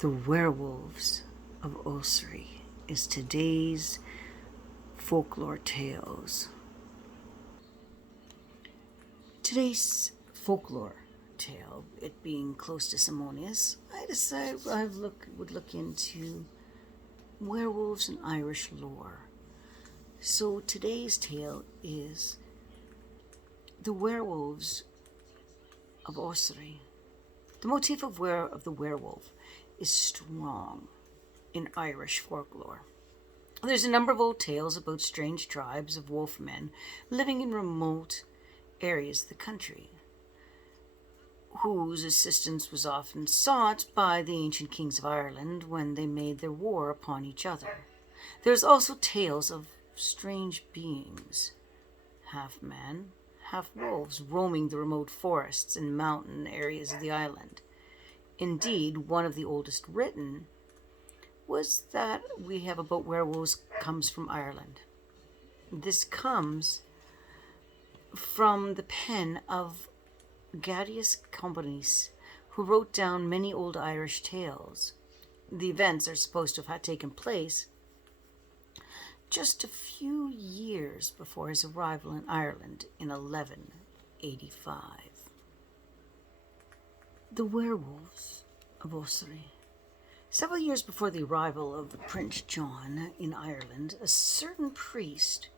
The Werewolves of Ossory is today's folklore tales. Today's folklore tale, it being close to Simonius, I decided would look into werewolves and Irish lore. So today's tale is the Werewolves of Ossory. The motif of the werewolf is strong in Irish folklore. There's a number of old tales about strange tribes of wolfmen living in remote areas of the country, whose assistance was often sought by the ancient kings of Ireland when they made their war upon each other. There's also tales of strange beings, half man, half wolves, roaming the remote forests and mountain areas of the island. Indeed, one of the oldest written was that we have about werewolves comes from Ireland. This comes from the pen of Gadius Componis, who wrote down many old Irish tales. The events are supposed to have had taken place just a few years before his arrival in Ireland in 1185. The Werewolves of Ossory. Several years before the arrival of Prince John in Ireland, a certain priest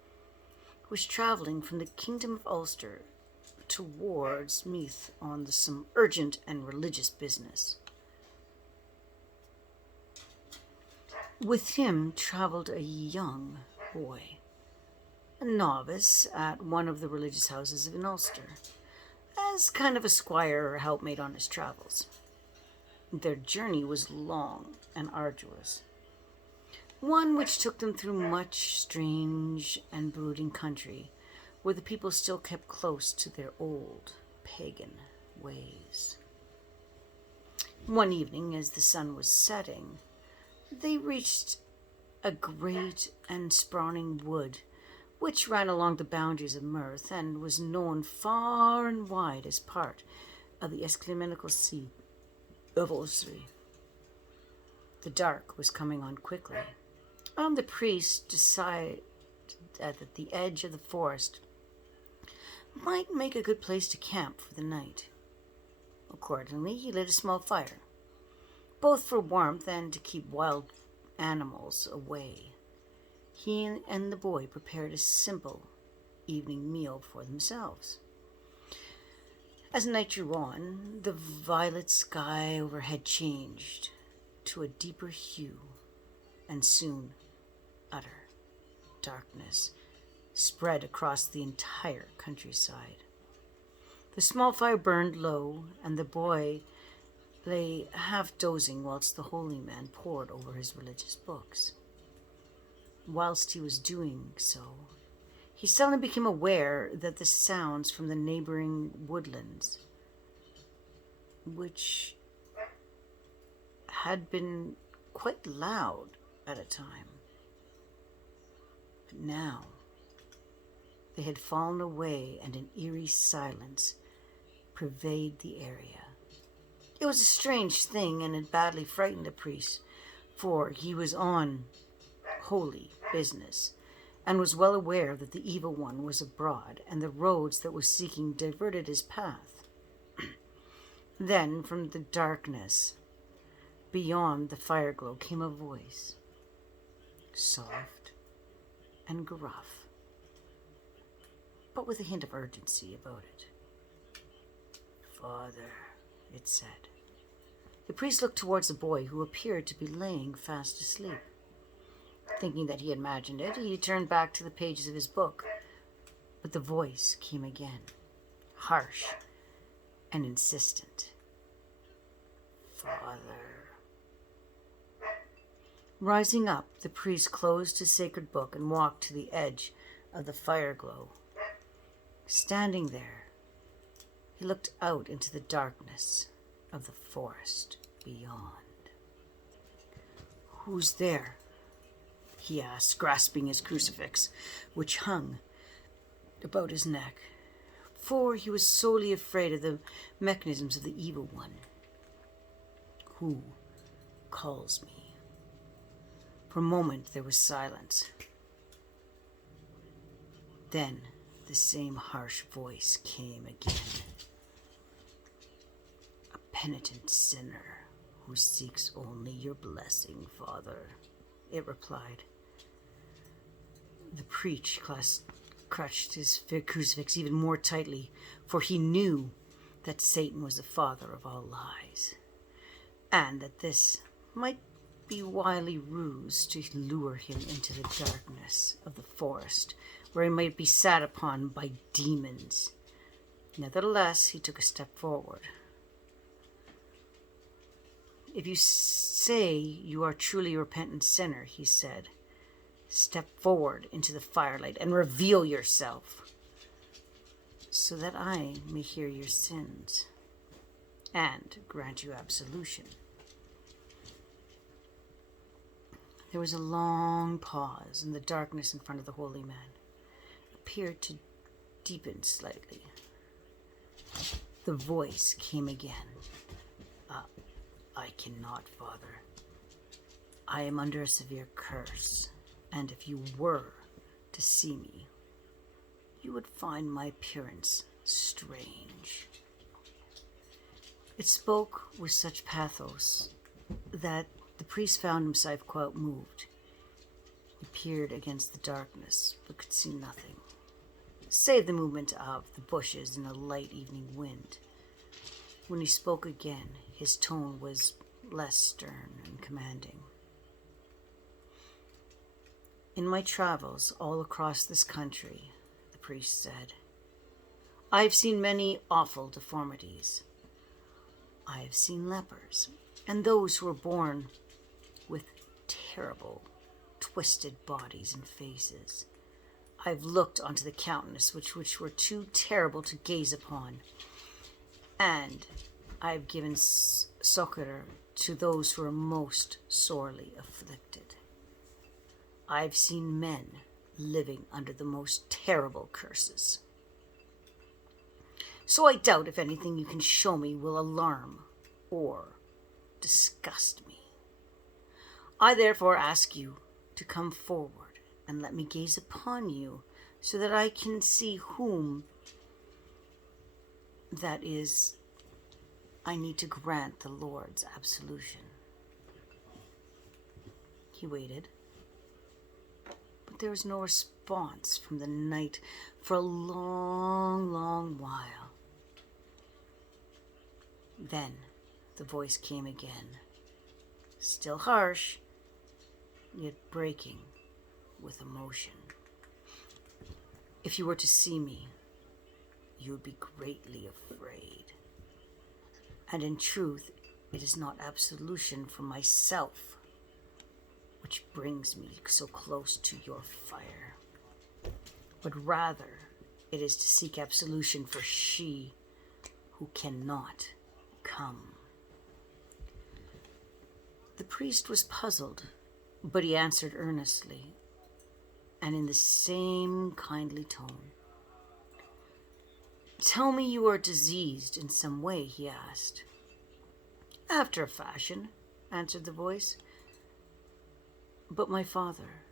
was travelling from the kingdom of Ulster towards Meath on some urgent and religious business. With him travelled a young boy, a novice at one of the religious houses in Ulster, as kind of a squire or helpmate on his travels. Their journey was long and arduous, one which took them through much strange and brooding country, where the people still kept close to their old pagan ways. One evening, as the sun was setting, they reached a great and sprawling wood, which ran along the boundaries of Meath and was known far and wide as part of the ecumenical see of Ossory. The dark was coming on quickly. The priest decided that the edge of the forest might make a good place to camp for the night. Accordingly, he lit a small fire, both for warmth and to keep wild animals away. He and the boy prepared a simple evening meal for themselves. As night drew on, the violet sky overhead changed to a deeper hue, and soon utter darkness spread across the entire countryside. The small fire burned low, and the boy lay half dozing whilst the holy man pored over his religious books. Whilst he was doing so, he suddenly became aware that the sounds from the neighboring woodlands, which had been quite loud at a time, but now they had fallen away and an eerie silence pervaded the area. It was a strange thing, and it badly frightened the priest, for he was on holy business and was well aware that the evil one was abroad and the roads that was seeking diverted his path. Then from the darkness beyond the fireglow came a voice, soft and gruff, but with a hint of urgency about it. "Father," it said. The priest looked towards the boy, who appeared to be laying fast asleep. Thinking that he had imagined it, he turned back to the pages of his book, but the voice came again, harsh and insistent. "Father." Rising up, the priest closed his sacred book and walked to the edge of the fireglow. Standing there, he looked out into the darkness of the forest beyond. "Who's there?" he asked, grasping his crucifix, which hung about his neck, for he was sorely afraid of the mechanisms of the evil one. "Who calls me." For a moment there was silence. Then the same harsh voice came again. "A penitent sinner who seeks only your blessing, Father," it replied. The priest clutched his crucifix even more tightly, for he knew that Satan was the father of all lies, and that this might be wily ruse to lure him into the darkness of the forest, where he might be sat upon by demons. Nevertheless, he took a step forward. "If you say you are truly a repentant sinner," he said, "step forward into the firelight and reveal yourself, so that I may hear your sins and grant you absolution." There was a long pause, and the darkness in front of the holy man appeared to deepen slightly. The voice came again. "I cannot, Father. I am under a severe curse, and if you were to see me, you would find my appearance strange." It spoke with such pathos that the priest found himself quite moved. He peered against the darkness, but could see nothing, save the movement of the bushes in a light evening wind. When he spoke again, his tone was less stern and commanding. "In my travels all across this country," the priest said, "I have seen many awful deformities. I have seen lepers, and those who were born with terrible, twisted bodies and faces. I have looked onto the countenance which were too terrible to gaze upon, and I have given succor to those who are most sorely afflicted. I have seen men living under the most terrible curses. So I doubt if anything you can show me will alarm or disgust me. I therefore ask you to come forward and let me gaze upon you, so that I can see whom that is I need to grant the Lord's absolution." He waited, but there was no response from the knight for a long, long while. Then the voice came again, still harsh, yet breaking with emotion. "If you were to see me, you would be greatly afraid. And in truth, it is not absolution for myself which brings me so close to your fire, but rather it is to seek absolution for she who cannot come." The priest was puzzled, but he answered earnestly, and in the same kindly tone. "Tell me you are diseased in some way," he asked. "After a fashion," answered the voice. "But my Father,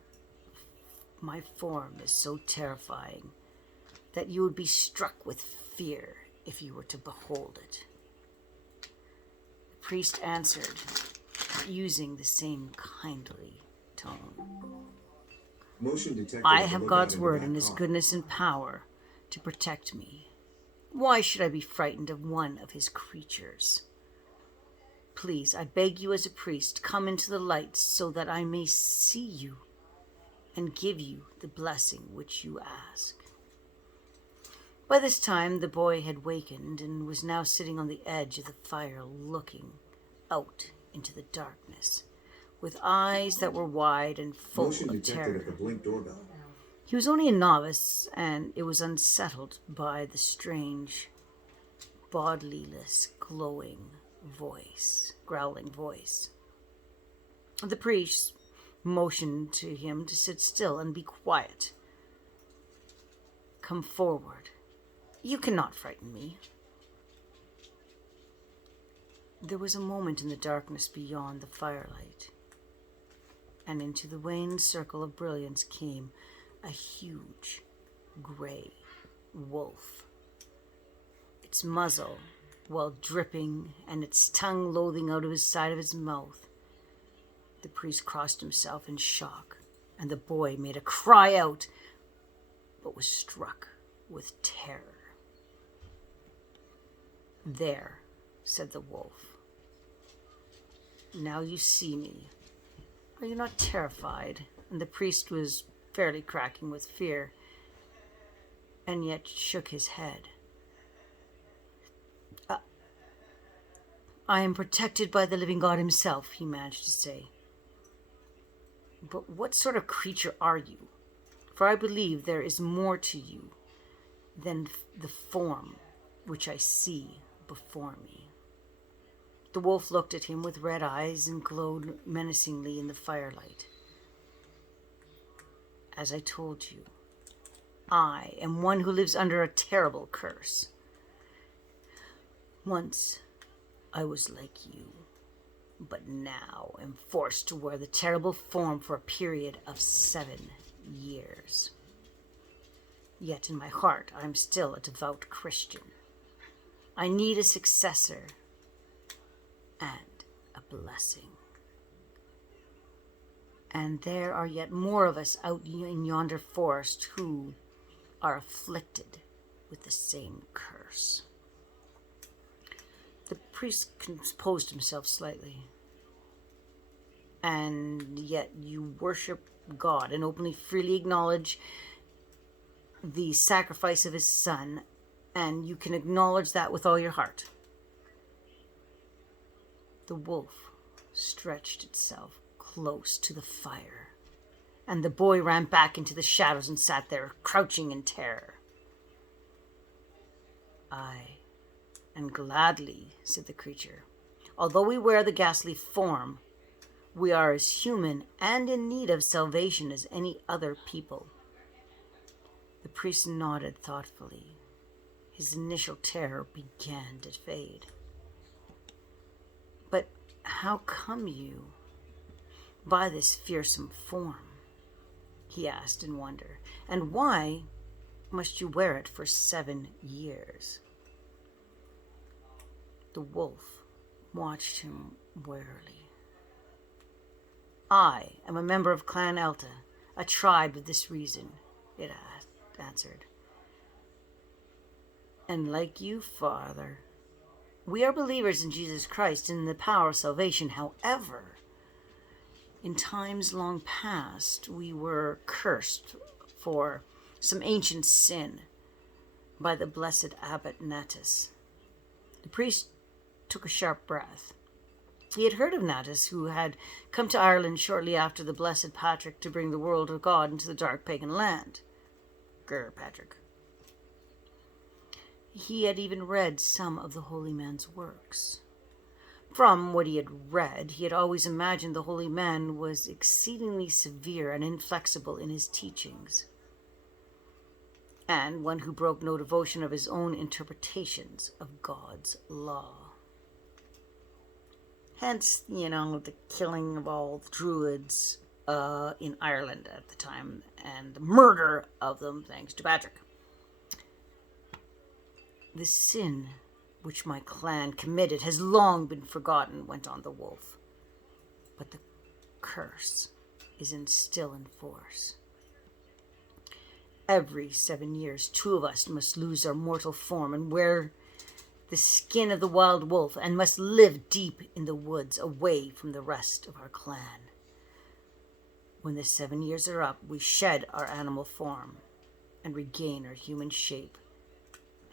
my form is so terrifying that you would be struck with fear if you were to behold it." The priest answered, using the same kindly tone. "I have God's word and his goodness and power to protect me. Why should I be frightened of one of his creatures? Please, I beg you as a priest, come into the light so that I may see you and give you the blessing which you ask." By this time the boy had wakened and was now sitting on the edge of the fire looking out into the darkness, with eyes that were wide and full of terror. He was only a novice, and it was unsettled by the strange, bodiless, growling voice. The priest motioned to him to sit still and be quiet. "Come forward. You cannot frighten me." There was a moment in the darkness beyond the firelight, and into the wan circle of brilliance came a huge, gray wolf. Its muzzle, while dripping, and its tongue loathing out of his side of his mouth. The priest crossed himself in shock, and the boy made a cry out, but was struck with terror. "There," said the wolf. "Now you see me. Are you not terrified?" And the priest was fairly cracking with fear, and yet shook his head. "I am protected by the living God himself," he managed to say. "But what sort of creature are you? For I believe there is more to you than the form which I see before me." The wolf looked at him with red eyes and glowed menacingly in the firelight. "As I told you, I am one who lives under a terrible curse. Once I was like you, but now am forced to wear the terrible form for a period of 7 years. Yet in my heart I am still a devout Christian. I need a successor and a blessing. And there are yet more of us out in yonder forest who are afflicted with the same curse." The priest composed himself slightly. "And yet you worship God and openly, freely acknowledge the sacrifice of his son, and you can acknowledge that with all your heart." The wolf stretched itself close to the fire, and the boy ran back into the shadows and sat there, crouching in terror. "Aye, and gladly," said the creature. "Although we wear the ghastly form, we are as human and in need of salvation as any other people." The priest nodded thoughtfully. His initial terror began to fade. "But how come you by this fearsome form?" he asked in wonder. "And why must you wear it for 7 years? The wolf watched him warily. "I am a member of Clan Elta, a tribe of this reason," it answered. "And like you, Father, we are believers in Jesus Christ and in the power of salvation. However, in times long past, we were cursed for some ancient sin by the blessed Abbot Natus." The priest took a sharp breath. He had heard of Natus, who had come to Ireland shortly after the blessed Patrick to bring the world of God into the dark pagan land. Grr, Patrick. He had even read some of the holy man's works. From what he had read, he had always imagined the holy man was exceedingly severe and inflexible in his teachings, and one who broke no devotion of his own interpretations of God's law. Hence, the killing of all the druids in Ireland at the time, and the murder of them thanks to Patrick. "The sin which my clan committed has long been forgotten," went on the wolf. "But the curse is still in force. Every 7 years, 2 of us must lose our mortal form and wear the skin of the wild wolf, and must live deep in the woods away from the rest of our clan. When the 7 years are up, we shed our animal form and regain our human shape,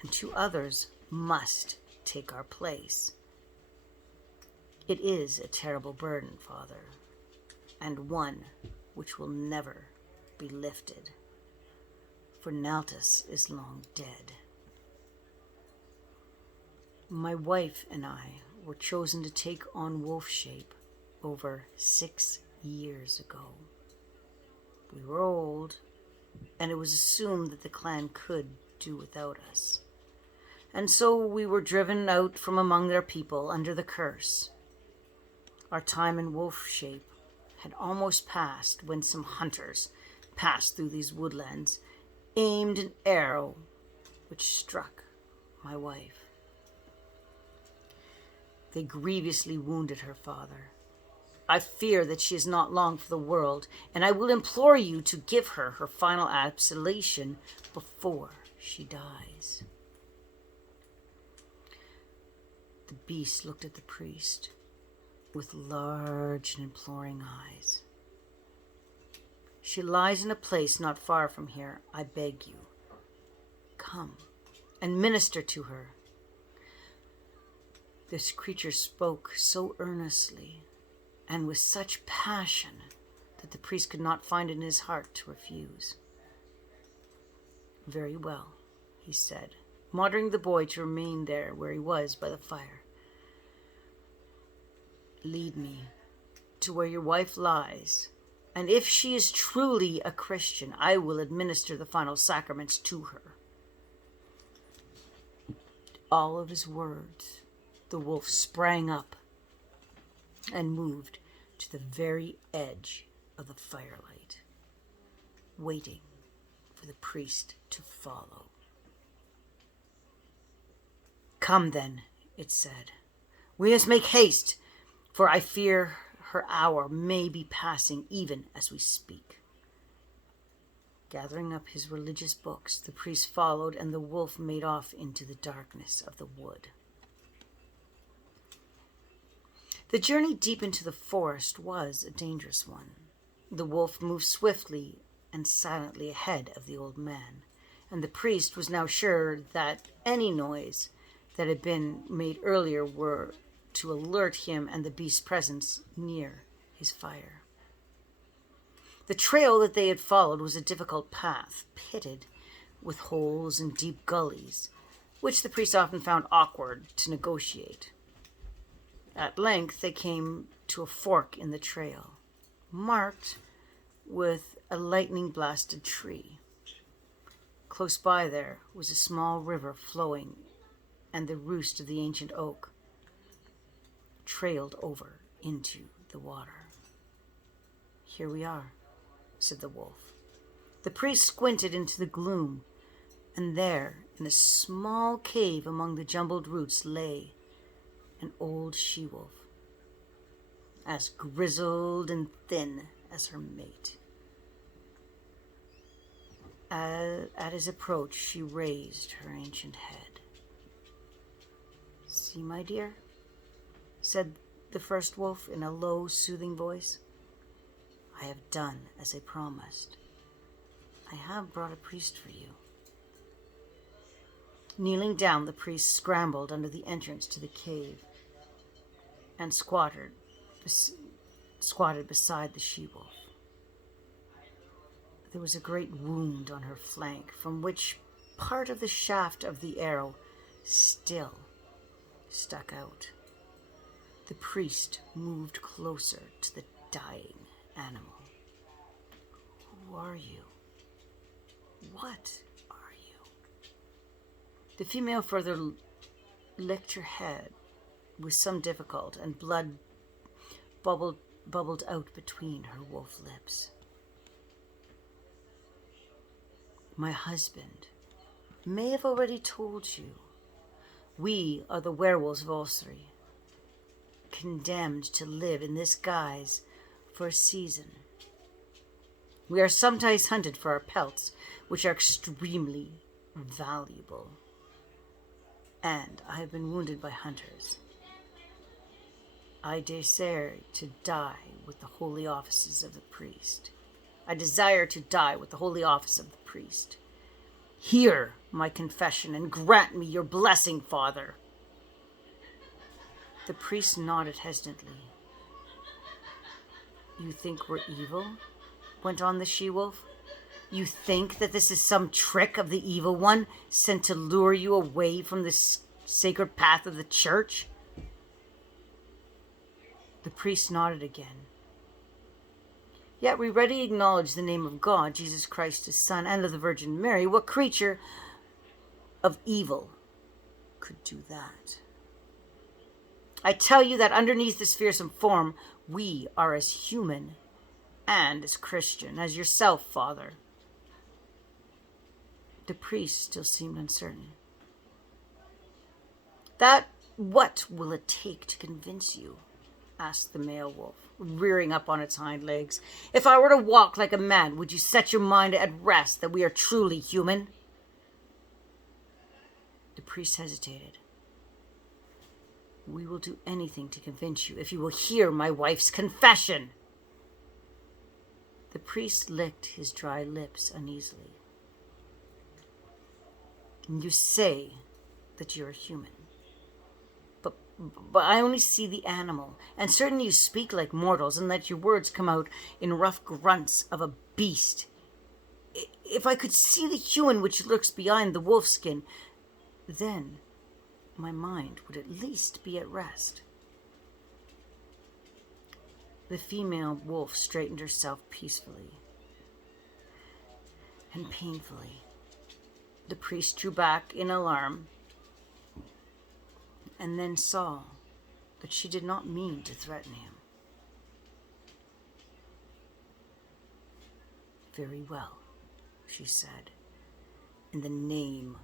and 2 others must take our place. It is a terrible burden, Father, and one which will never be lifted, for Naltus is long dead. My wife and I were chosen to take on wolf shape over 6 years ago. We were old, and it was assumed that the clan could do without us. and so we were driven out from among their people under the curse. Our time in wolf shape had almost passed when some hunters passed through these woodlands, aimed an arrow which struck my wife. They grievously wounded her father. I fear that she is not long for the world, and I will implore you to give her her final absolution before she dies. The beast looked at the priest with large and imploring eyes. She lies in a place not far from here. I beg you, come and minister to her. This creature spoke so earnestly and with such passion that the priest could not find it in his heart to refuse. Very well, he said, ordering the boy to remain there where he was by the fire. Lead me to where your wife lies, and if she is truly a Christian, I will administer the final sacraments to her. All of his words, the wolf sprang up and moved to the very edge of the firelight, waiting for the priest to follow. Come then, it said. We must make haste, for I fear her hour may be passing even as we speak. Gathering up his religious books, the priest followed, and the wolf made off into the darkness of the wood. The journey deep into the forest was a dangerous one. The wolf moved swiftly and silently ahead of the old man, and the priest was now sure that any noise that had been made earlier were to alert him and the beast's presence near his fire. The trail that they had followed was a difficult path, pitted with holes and deep gullies, which the priest often found awkward to negotiate. At length they came to a fork in the trail, marked with a lightning-blasted tree. Close by there was a small river flowing, and the roost of the ancient oak trailed over into the water. Here we are, said the wolf. The priest squinted into the gloom, and there, in a small cave among the jumbled roots, lay an old she-wolf, as grizzled and thin as her mate. At his approach, she raised her ancient head. See, my dear, said the first wolf in a low, soothing voice. I have done as I promised. I have brought a priest for you. Kneeling down, the priest scrambled under the entrance to the cave and squatted beside the she-wolf. There was a great wound on her flank, from which part of the shaft of the arrow still stuck out. The priest moved closer to the dying animal. Who are you? What are you? The female further licked her head with some difficulty, and blood bubbled out between her wolf lips. My husband may have already told you. We are the Werewolves of Ossory, condemned to live in this guise for a season. We are sometimes hunted for our pelts, which are extremely valuable. And I have been wounded by hunters. I desire to die with the holy offices of the priest. I desire to die with the holy office of the priest. Hear my confession and grant me your blessing, Father. The priest nodded hesitantly. You think we're evil? Went on the she-wolf. You think that this is some trick of the evil one sent to lure you away from this sacred path of the church? The priest nodded again. Yet we readily acknowledge the name of God, Jesus Christ, his Son, and of the Virgin Mary. What creature of evil could do that. I tell you that underneath this fearsome form, we are as human and as Christian as yourself, Father. The priest still seemed uncertain. What will it take to convince you? Asked the male wolf, rearing up on its hind legs. If I were to walk like a man, would you set your mind at rest that we are truly human? The priest hesitated. We will do anything to convince you if you will hear my wife's confession. The priest licked his dry lips uneasily. You say that you're human. But I only see the animal, and certainly you speak like mortals and let your words come out in rough grunts of a beast. If I could see the human which lurks behind the wolf skin, then my mind would at least be at rest. The female wolf straightened herself peacefully and painfully. The priest drew back in alarm and then saw that she did not mean to threaten him. Very well, she said. In the name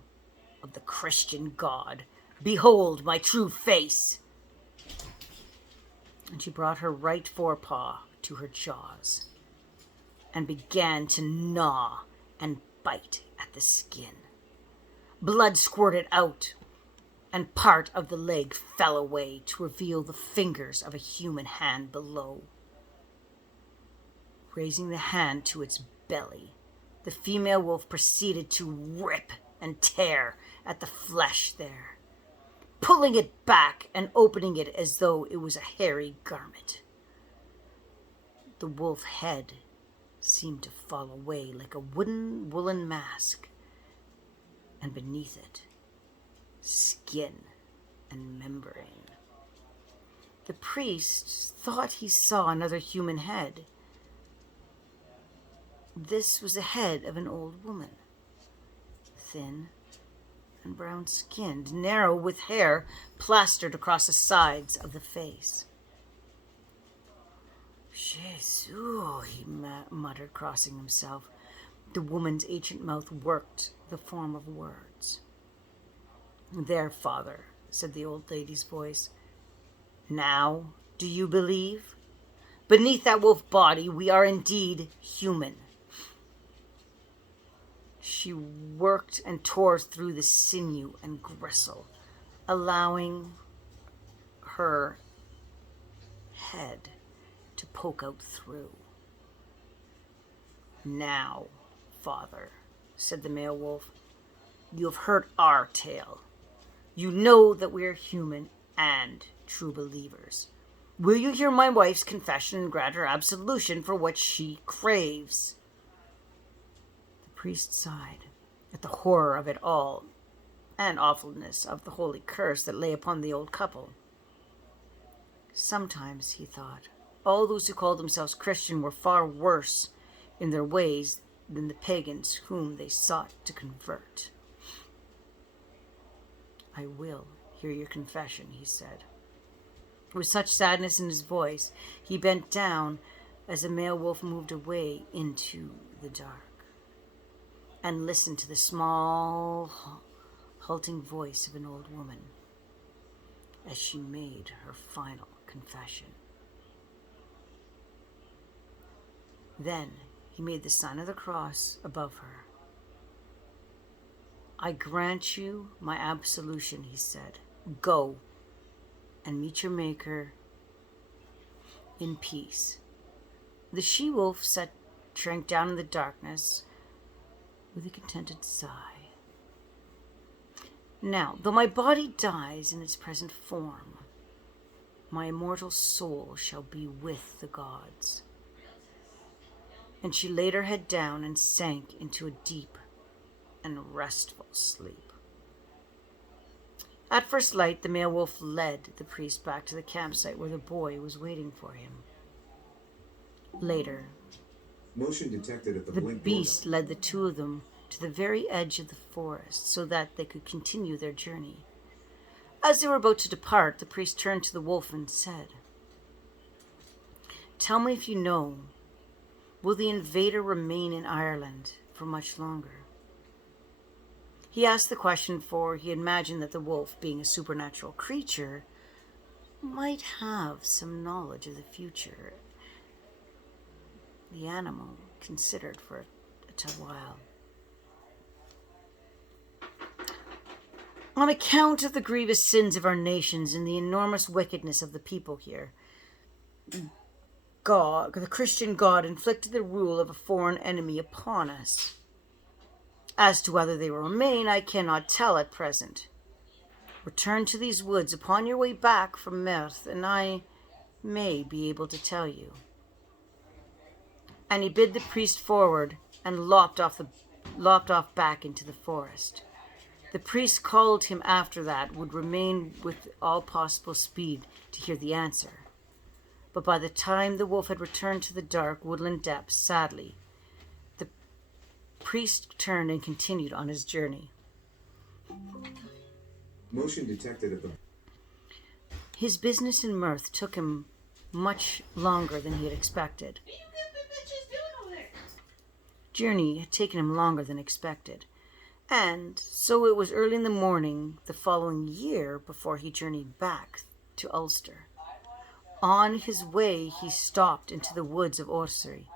of the Christian God, behold my true face. And she brought her right forepaw to her jaws and began to gnaw and bite at the skin. Blood squirted out, and part of the leg fell away to reveal the fingers of a human hand below. Raising the hand to its belly, the female wolf proceeded to rip and tear at the flesh there, pulling it back and opening it as though it was a hairy garment. The wolf head seemed to fall away like a woolen mask, and beneath it, skin and membrane. The priest thought he saw another human head. This was the head of an old woman, thin and brown-skinned, narrow, with hair plastered across the sides of the face. Jesus, he muttered, crossing himself. The woman's ancient mouth worked the form of words. There, Father, said the old lady's voice. Now, do you believe? Beneath that wolf body, we are indeed human. She worked and tore through the sinew and gristle, allowing her head to poke out through. Now, Father, said the male wolf, you have heard our tale. You know that we are human and true believers. Will you hear my wife's confession and grant her absolution for what she craves? The priest sighed at the horror of it all and awfulness of the holy curse that lay upon the old couple. Sometimes, he thought, all those who called themselves Christian were far worse in their ways than the pagans whom they sought to convert. I will hear your confession, he said. With such sadness in his voice, he bent down as the male wolf moved away into the dark and listened to the small, halting voice of an old woman as she made her final confession. Then he made the sign of the cross above her. I grant you my absolution, he said. Go and meet your Maker in peace. The she-wolf shrank down in the darkness with a contented sigh. Now, though my body dies in its present form, my immortal soul shall be with the gods. And she laid her head down and sank into a deep and restful sleep. At first light, the male wolf led the priest back to the campsite where the boy was waiting for him. Later, Motion detected at the beast led the two of them to the very edge of the forest so that they could continue their journey. As they were about to depart, the priest turned to the wolf and said, "Tell me if you know, will the invader remain in Ireland for much longer?" He asked the question for he imagined that the wolf, being a supernatural creature, might have some knowledge of the future. The animal considered for a while. "On account of the grievous sins of our nations and the enormous wickedness of the people here, the Christian God inflicted the rule of a foreign enemy upon us. As to whether they will remain, I cannot tell at present. Return to these woods upon your way back from Meath, and I may be able to tell you." And he bid the priest forward and lopped off back into the forest. The priest called him after that, would remain with all possible speed to hear the answer. But by the time the wolf had returned to the dark woodland depths, sadly, the priest turned and continued on his journey. Motion detected at the... His business in Meath took him much longer than he had expected. Journey had taken him longer than expected, and so it was early in the morning the following year before he journeyed back to Ulster. On his way he stopped into the woods of Ossory,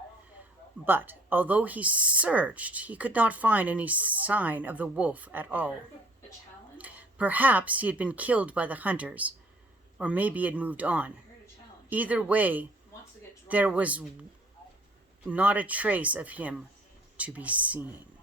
but although he searched, he could not find any sign of the wolf at all. Perhaps he had been killed by the hunters, or maybe had moved on. Either way, there was not a trace of him to be seen.